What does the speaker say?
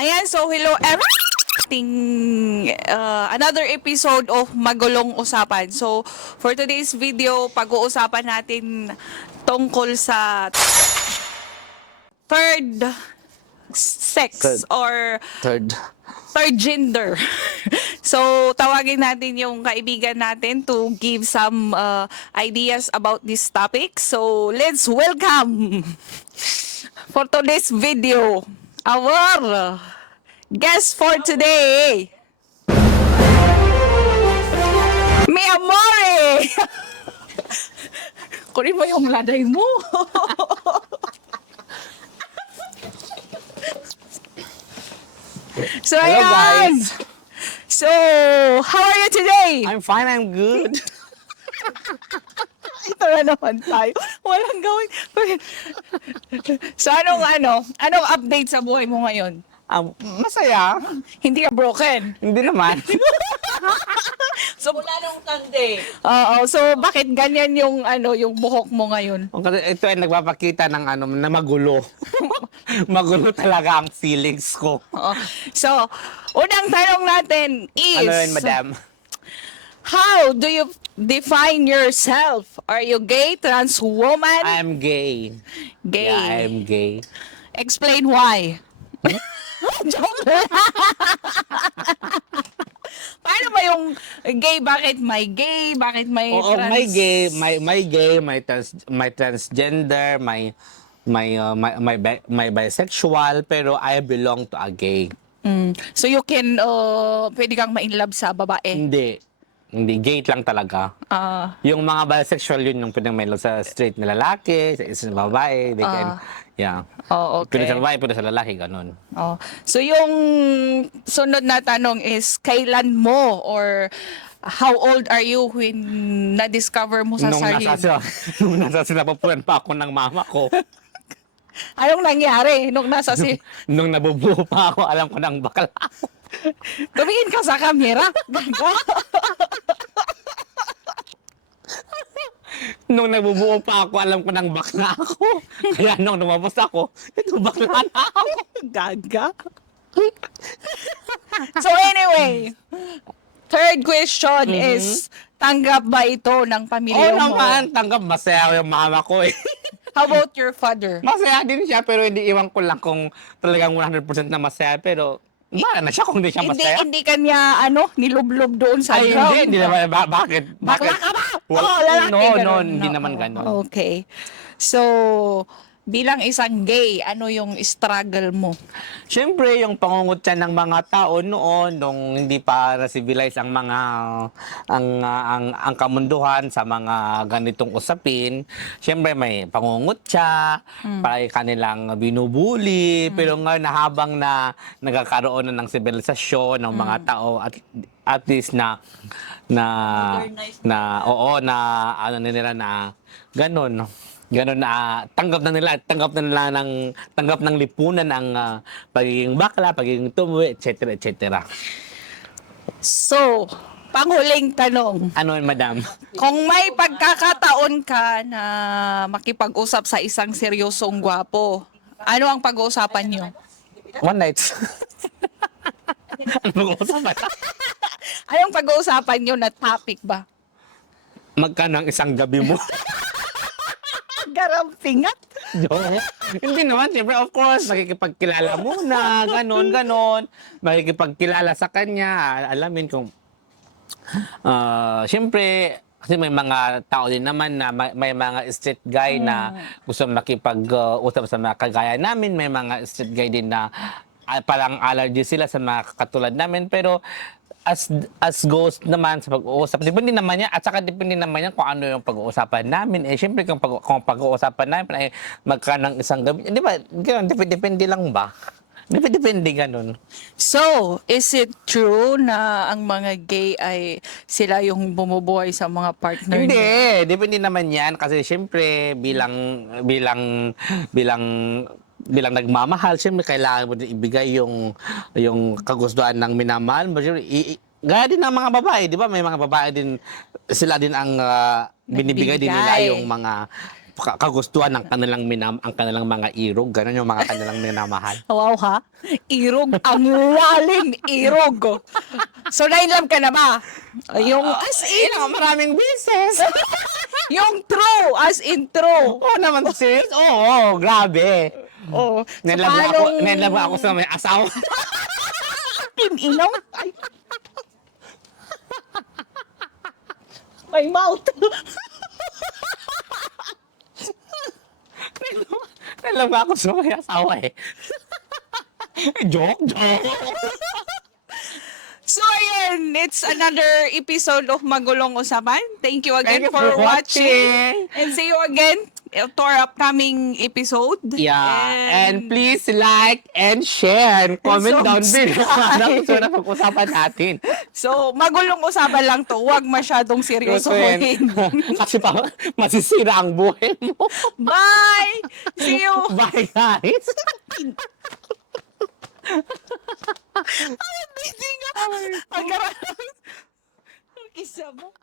Ayan, so hello everyone! Another episode of Magulong Usapan. So, for today's video, pag-uusapan natin tungkol sa third sex or Third. third gender. So, tawagin natin yung kaibigan natin to give some ideas about this topic. So, let's welcome for today's video our guest for today, Mi Amore! Kunin mo yung laday mo. So, Hello, ayan. guys. So, how are you today? I'm fine, I'm good. Ito na naman tayo. Walang gawin. So, anong update sa buhay mo ngayon? Masaya. Hindi ka broken. Hindi naman. So, wala nung tande. Oo, so bakit ganyan yung yung buhok mo ngayon? Ito ay nagpapakita ng na magulo. Magulo talaga ang feelings ko. Oo. So, unang tanong natin is, Ano yun, madam? how do you define yourself? Are you gay, trans woman? I'm gay. Gay. Yeah, I'm gay. Explain why. Joke lang. Paano ba yung gay? Bakit may gay? Bakit may Oo, trans? may gay, may transgender, may bisexual, pero I belong to a gay. So you can, pwede kang ma-inlove sa babae? Hindi, gay lang talaga. Yung mga bisexual yun, yung pwedeng may love sa straight na lalaki, sa isang babae, they can, yeah. Oh, okay. Pwede sa babae, pwede sa lalaki, ganun. Oh. So yung sunod na tanong is, kailan mo or how old are you when na-discover mo sa sarili? Nung nasa sinapupunan pa ako ng mama ko, Anong nangyari nung nasa nung nabubuo pa ako, alam ko ng bakla ako. Tumingin ka sa camera? Nung nabubuo pa ako, alam ko ng bakla ako. Kaya nung lumabas ako, ito bakla na ako. Gaga. So anyway, third question is, tanggap ba ito ng Oo pamilya mo? naman, tanggap, masaya yung mama ko eh. How about your father? Masaya din siya, pero hindi iwan ko lang kung talagang 100% na masaya. Pero, baka na siya kung hindi siya masaya. Hindi kanya, nilublob doon sa Ay, ground. hindi naman. Bakit? Bakla ka ba? Well, Lalaki. no, ganun. hindi naman ganun. Okay. So, bilang isang gay, ano yung struggle mo? Siyempre, yung pangungutya ng mga tao noon, nung hindi pa na-civilize ang mga, ang kamunduhan sa mga ganitong usapin, siyempre may pangungutya, para kanilang binubuli, pero ngayon na habang na nagkakaroon na ng sibilisasyon ng mga tao, at least na ano nila na ganun na tanggap na nila tanggap ng lipunan ang pagiging bakla, pagiging tumuwi, etc. etc. So, panghuling tanong. Ano yun, madam? Kung may pagkakataon ka na makipag-usap sa isang seryosong gwapo, ano ang pag-uusapan nyo? One night. Ano mag-uusapan? Anong pag-uusapan nyo na topic ba? Magkano ang isang gabi mo? Garampingat? Hindi naman, siyempre, of course, makikipagkilala muna, ganon. Makikipagkilala sa kanya, alamin kung, siyempre, kasi may mga tao din naman na may mga street guy na gusto makipag-usap sa mga kagaya namin, may mga street guy din na parang allergy sila sa mga katulad namin, pero as goes naman sa pag-uusap, depende naman yan, at saka depende naman yan kung ano yung pag-uusapan namin. Siyempre, kung pag-uusapan namin ay magkano ng isang gabi, di ba, ganun, depende lang ba? Depende ganun. So, is it true na ang mga gay ay sila yung bumubuhay sa mga partner Hindi, nila? depende naman yan, kasi siyempre, bilang nagmamahal, siyempre kailangan mo din ibigay yung kagustuhan ng minamahal mo. Siyempre, gaya din ng mga babae, di ba? May mga babae din, sila din ang binibigay din nila Nagbibigay. yung mga kagustuhan ng kanilang ang kanilang mga irog, ganun yung mga kanilang minamahal. Wow ha? Irog. Ang lalim. Irog. So, na-inlove ka na ba? Yung as in, Maraming beses. yung true. As in true. Oo naman, serious? Oo, grabe. Oh. So, Nainlove ako sa may asawa. Inaw? Ay. My mouth. Nainlove ako sa may asawa eh. Joke. So, ayan. It's another episode of Magulong Usapan. Thank you again Thank you for for watching. And see you again to our upcoming episode. Yeah, and please like and share and comment down below. Ano gusto na pag-usapan natin. So, magulong usapan lang to. Huwag masyadong seryosohin. Kasi pa, masisira ang buhay mo. Bye! See you! Bye, guys. Hindi nga. Ang isa mo.